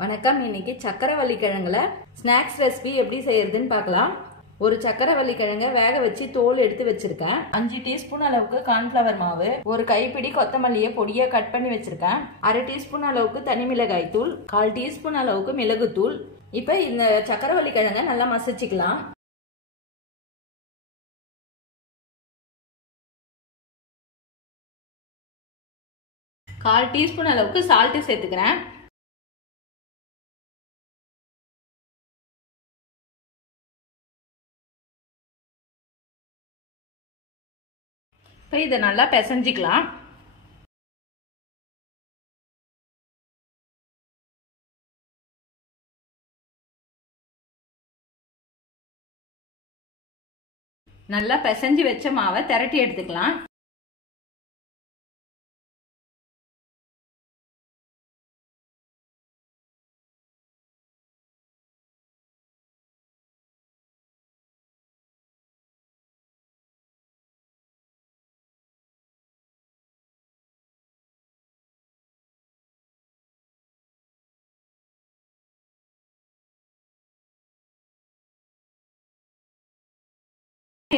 வணக்கம். இன்னைக்கு சக்கரவள்ளி கிழங்குல ஸ்நாக்ஸ் ரெசிபி எப்படி செய்யறதுன்னு பார்க்கலாம். ஒரு சக்கரவள்ளி கிழங்க வேக வச்சு தோல் எடுத்து வச்சிருக்கேன். 5 டீஸ்பூன் அளவுக்கு கார்ன்ஃபிளவர் மாவு, ஒரு கைப்பிடி கொத்தமல்லியை பொடியா கட் பண்ணி வச்சிருக்கேன். 1/2 டீஸ்பூன் அளவுக்கு தனி மிளகாய் தூள், 1/4 டீஸ்பூன் அளவுக்கு மிளகுத்தூள். இப்ப இந்த சக்கரவள்ளி கிழங்க நல்லா மசிச்சுக்கலாம். கால் டீஸ்பூன் அளவுக்கு சால்ட் சேர்த்துக்கிறேன். இப்போ இதை நல்லா பிசைஞ்சிக்கலாம். நல்லா பிசைஞ்சு வச்ச மாவை திரட்டி எடுத்துக்கலாம்.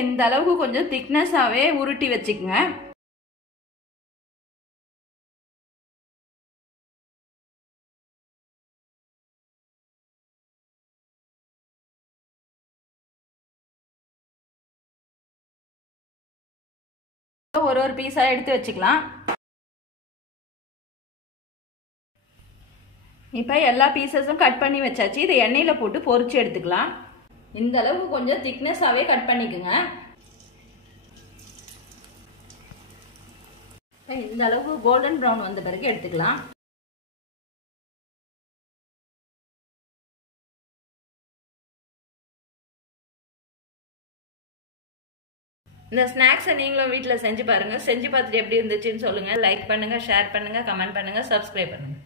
இந்த அளவுக்கு கொஞ்சம் திக்னஸாவே உருட்டி வச்சுக்கோங்க. ஒரு பீஸா எடுத்து வச்சுக்கலாம். இப்ப எல்லா பீசஸும் கட் பண்ணி வச்சாச்சு. இதை எண்ணெயில போட்டு பொரிச்சு எடுத்துக்கலாம். இந்த அளவுக்கு கொஞ்சம் திக்னஸாவே கட் பண்ணிக்கோங்க. இந்த அளவுக்கு கோல்டன் ப்ரௌன் வந்த பிறகு எடுத்துக்கலாம். இந்த ஸ்நாக்ஸை நீங்களும் வீட்டில் செஞ்சு பாருங்க. செஞ்சு பார்த்துட்டு எப்படி இருந்துச்சுன்னு சொல்லுங்க. லைக் பண்ணுங்க, ஷேர் பண்ணுங்க, கமெண்ட் பண்ணுங்க, சப்ஸ்கிரைப் பண்ணுங்க.